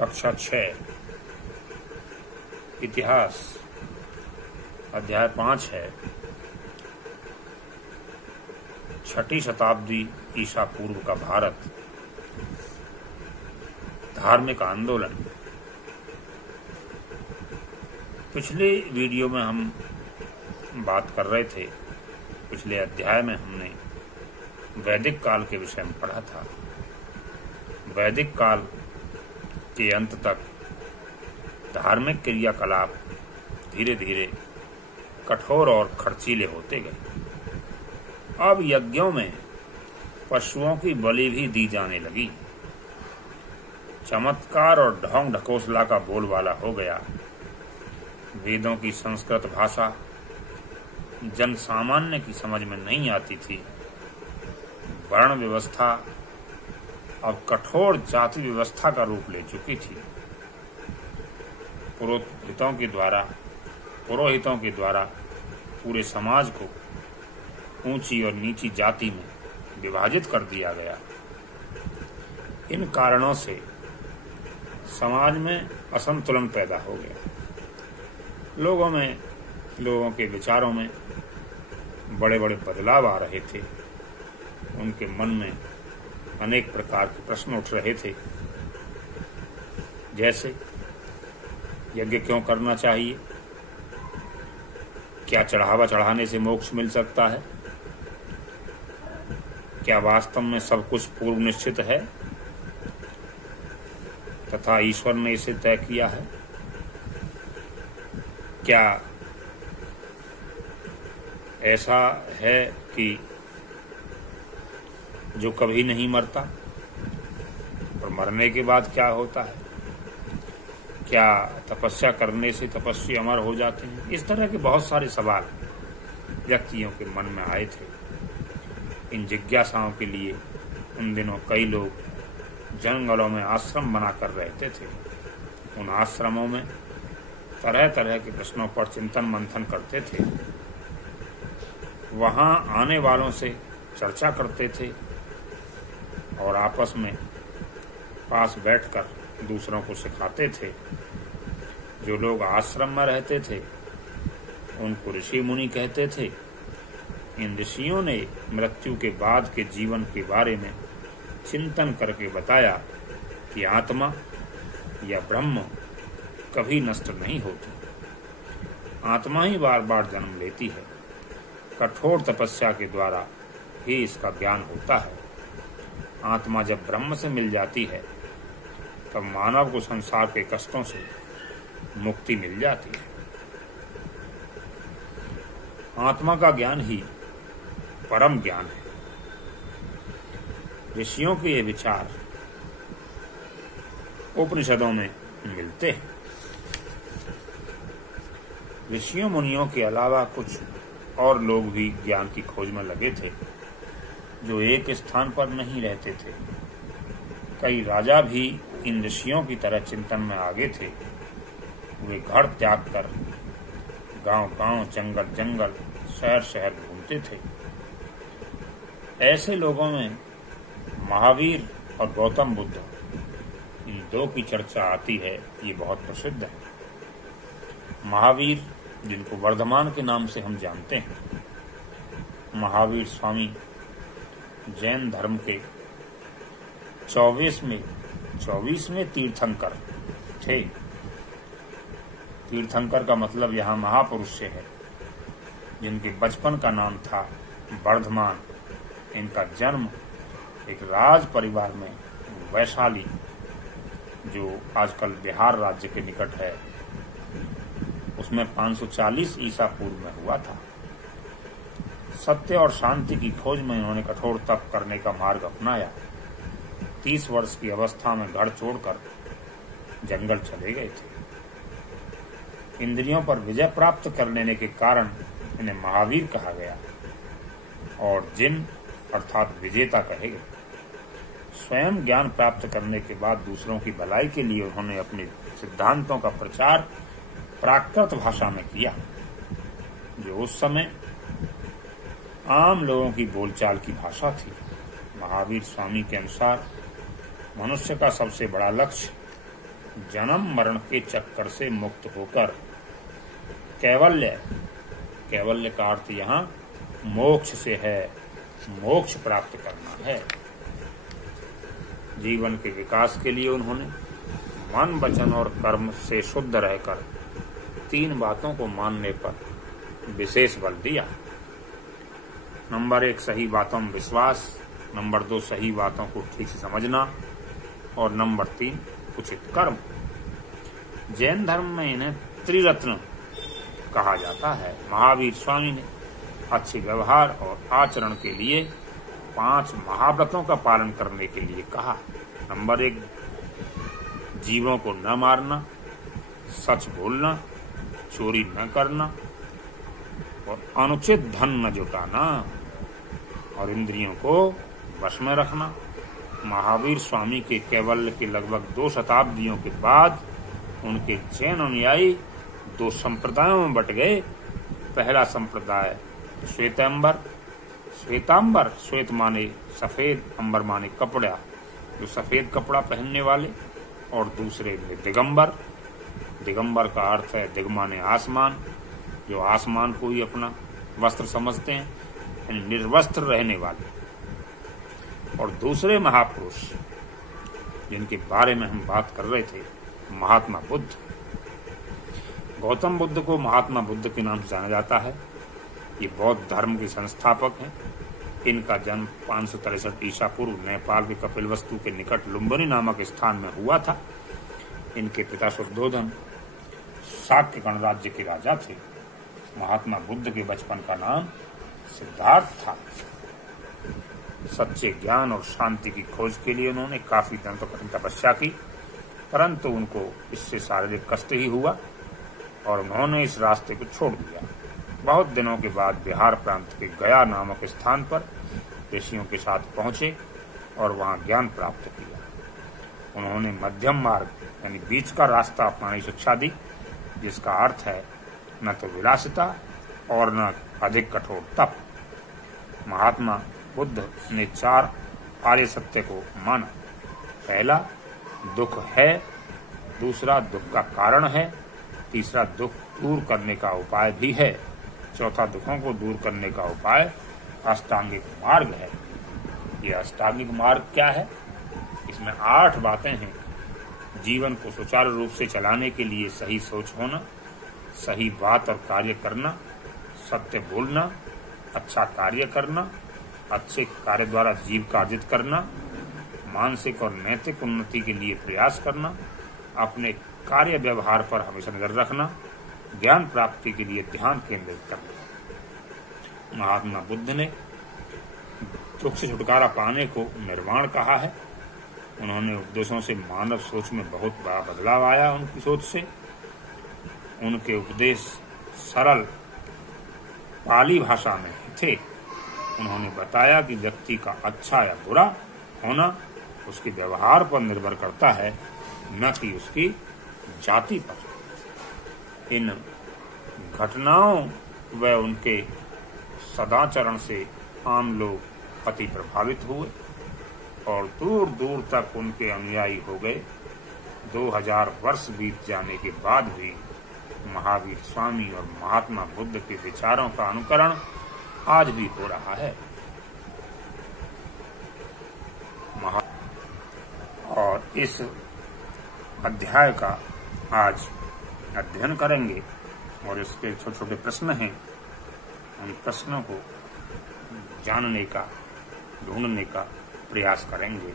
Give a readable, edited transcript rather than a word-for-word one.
कक्षा 6 इतिहास अध्याय 5 है। 6ठी शताब्दी ईसा पूर्व का भारत, धार्मिक आंदोलन। पिछले वीडियो में हम बात कर रहे थे, पिछले अध्याय में हमने वैदिक काल के विषय में पढ़ा था। वैदिक काल के अंत तक धार्मिक क्रियाकलाप धीरे धीरे कठोर और खर्चीले होते गए। अब यज्ञों में पशुओं की बलि भी दी जाने लगी। चमत्कार और ढोंग ढकोसला का बोलबाला हो गया। वेदों की संस्कृत भाषा जन सामान्य की समझ में नहीं आती थी। वर्ण व्यवस्था अब कठोर जाति व्यवस्था का रूप ले चुकी थी। पुरोहितों के द्वारा पूरे समाज को ऊंची और नीची जाति में विभाजित कर दिया गया। इन कारणों से समाज में असंतुलन पैदा हो गया। लोगों के विचारों में बड़े बड़े बदलाव आ रहे थे। उनके मन में अनेक प्रकार के प्रश्न उठ रहे थे, जैसे यज्ञ क्यों करना चाहिए, क्या चढ़ावा चढ़ाने से मोक्ष मिल सकता है, क्या वास्तव में सब कुछ पूर्व निश्चित है तथा ईश्वर ने इसे तय किया है, क्या ऐसा है कि जो कभी नहीं मरता और मरने के बाद क्या होता है, क्या तपस्या करने से तपस्वी अमर हो जाते हैं। इस तरह के बहुत सारे सवाल व्यक्तियों के मन में आए थे। इन जिज्ञासाओं के लिए उन दिनों कई लोग जंगलों में आश्रम बनाकर रहते थे। उन आश्रमों में तरह तरह के प्रश्नों पर चिंतन मंथन करते थे। वहां आने वालों से चर्चा करते थे और आपस में पास बैठकर दूसरों को सिखाते थे। जो लोग आश्रम में रहते थे उनको ऋषि मुनि कहते थे। इन ऋषियों ने मृत्यु के बाद के जीवन के बारे में चिंतन करके बताया कि आत्मा या ब्रह्म कभी नष्ट नहीं होती। आत्मा ही बार बार जन्म लेती है। कठोर तपस्या के द्वारा ही इसका ज्ञान होता है। आत्मा जब ब्रह्म से मिल जाती है तब मानव को संसार के कष्टों से मुक्ति मिल जाती है। आत्मा का ज्ञान ही परम ज्ञान है। ऋषियों के ये विचार उपनिषदों में मिलते हैं। ऋषियों मुनियों के अलावा कुछ और लोग भी ज्ञान की खोज में लगे थे, जो एक स्थान पर नहीं रहते थे। कई राजा भी इन ऋषियों की तरह चिंतन में आगे थे। वे घर त्याग कर गांव-गांव, जंगल-जंगल, शहर-शहर घूमते थे। ऐसे लोगों में महावीर और गौतम बुद्ध, इन दो की चर्चा आती है। ये बहुत प्रसिद्ध है। महावीर, जिनको वर्धमान के नाम से हम जानते हैं, महावीर स्वामी जैन धर्म के 24वें तीर्थंकर थे। तीर्थंकर का मतलब यहाँ महापुरुष से है, जिनके बचपन का नाम था वर्धमान। इनका जन्म एक राज परिवार में वैशाली, जो आजकल बिहार राज्य के निकट है, उसमें 540 ईसा पूर्व में हुआ था। सत्य और शांति की खोज में इन्होंने कठोर तप करने का मार्ग अपनाया। 30 वर्ष की अवस्था में घर छोड़कर जंगल चले गए थे। इंद्रियों पर विजय प्राप्त कर लेने के कारण इन्हें महावीर कहा गया और जिन अर्थात विजेता कहे गए। स्वयं ज्ञान प्राप्त करने के बाद दूसरों की भलाई के लिए उन्होंने अपने सिद्धांतों का प्रचार प्राकृत भाषा में किया, जो उस समय आम लोगों की बोलचाल की भाषा थी। महावीर स्वामी के अनुसार मनुष्य का सबसे बड़ा लक्ष्य जन्म मरण के चक्कर से मुक्त होकर कैवल्य, कैवल्य का अर्थ यहाँ मोक्ष से है, मोक्ष प्राप्त करना है। जीवन के विकास के लिए उन्होंने मन, वचन और कर्म से शुद्ध रहकर 3 बातों को मानने पर विशेष बल दिया। नंबर 1 सही बातों में विश्वास, नंबर 2 सही बातों को ठीक से समझना और नंबर 3 उचित कर्म। जैन धर्म में इन्हें त्रिरत्न कहा जाता है। महावीर स्वामी ने अच्छे व्यवहार और आचरण के लिए 5 महाव्रतों का पालन करने के लिए कहा। नंबर 1 जीवों को न मारना, सच बोलना, चोरी न करना और अनुचित धन न जुटाना और इंद्रियों को वश में रखना। महावीर स्वामी के कैवल्य के लगभग 2 शताब्दियों के बाद उनके जैन अनुयायी 2 संप्रदायों में बट गए। पहला संप्रदाय श्वेतांबर, श्वेतांबर श्वेत माने सफेद, अंबर माने कपड़ा, जो सफेद कपड़ा पहनने वाले, और दूसरे दिगंबर, दिगंबर का अर्थ है दिग माने आसमान, जो आसमान को ही अपना वस्त्र समझते हैं, यानी निर्वस्त्र रहने वाले। और दूसरे महापुरुष जिनके बारे में हम बात कर रहे थे, महात्मा बुद्ध। गौतम बुद्ध को महात्मा बुद्ध के नाम से जाना जाता है। ये बौद्ध धर्म के संस्थापक हैं। इनका जन्म 563 ईसा पूर्व नेपाल के कपिलवस्तु के निकट लुम्बिनी नामक स्थान में हुआ था। इनके पिता शुद्धोधन शाक्य गणराज्य के राजा थे। महात्मा बुद्ध के बचपन का नाम सिद्धार्थ था। सच्चे ज्ञान और शांति की खोज के लिए उन्होंने काफी दिन तक कठिन तपस्या की, परंतु उनको इससे शारीरिक कष्ट ही हुआ और उन्होंने इस रास्ते को छोड़ दिया। बहुत दिनों के बाद बिहार प्रांत के गया नामक स्थान पर ऋषियों के साथ पहुंचे और वहां ज्ञान प्राप्त किया। उन्होंने मध्यम मार्ग यानी बीच का रास्ता अपनाने की शिक्षा दी, जिसका अर्थ है न तो विलासिता और न अधिक कठोर तप। महात्मा बुद्ध ने 4 आर्य सत्य को माना। पहला, दुख है। दूसरा, दुख का कारण है। तीसरा, दुख दूर करने का उपाय भी है। चौथा, दुखों को दूर करने का उपाय अष्टांगिक मार्ग है। ये अष्टांगिक मार्ग क्या है? इसमें 8 बातें हैं। जीवन को सुचारू रूप से चलाने के लिए सही सोच होना, सही बात और कार्य करना, सत्य बोलना, अच्छा कार्य करना, अच्छे कार्य द्वारा जीविका अर्जित करना, मानसिक और नैतिक उन्नति के लिए प्रयास करना, अपने कार्य व्यवहार पर हमेशा नजर रखना, ज्ञान प्राप्ति के लिए ध्यान केंद्रित करना। महात्मा बुद्ध ने दुख से छुटकारा पाने को निर्वाण कहा है। उन्होंने उपदेशों से मानव सोच में बहुत बड़ा बदलाव आया। उनकी सोच से उनके उपदेश सरल पाली भाषा में थे। उन्होंने बताया कि व्यक्ति का अच्छा या बुरा होना उसके व्यवहार पर निर्भर करता है, न कि उसकी जाति पर। इन घटनाओं व उनके सदाचरण से आम लोग अति प्रभावित हुए और दूर दूर तक उनके अनुयायी हो गए। 2000 वर्ष बीत जाने के बाद भी महावीर स्वामी और महात्मा बुद्ध के विचारों का अनुकरण आज भी हो रहा है। और इस अध्याय का आज अध्ययन करेंगे और इसके छोटे छोटे प्रश्न हैं, उन प्रश्नों को जानने का, ढूंढने का प्रयास करेंगे।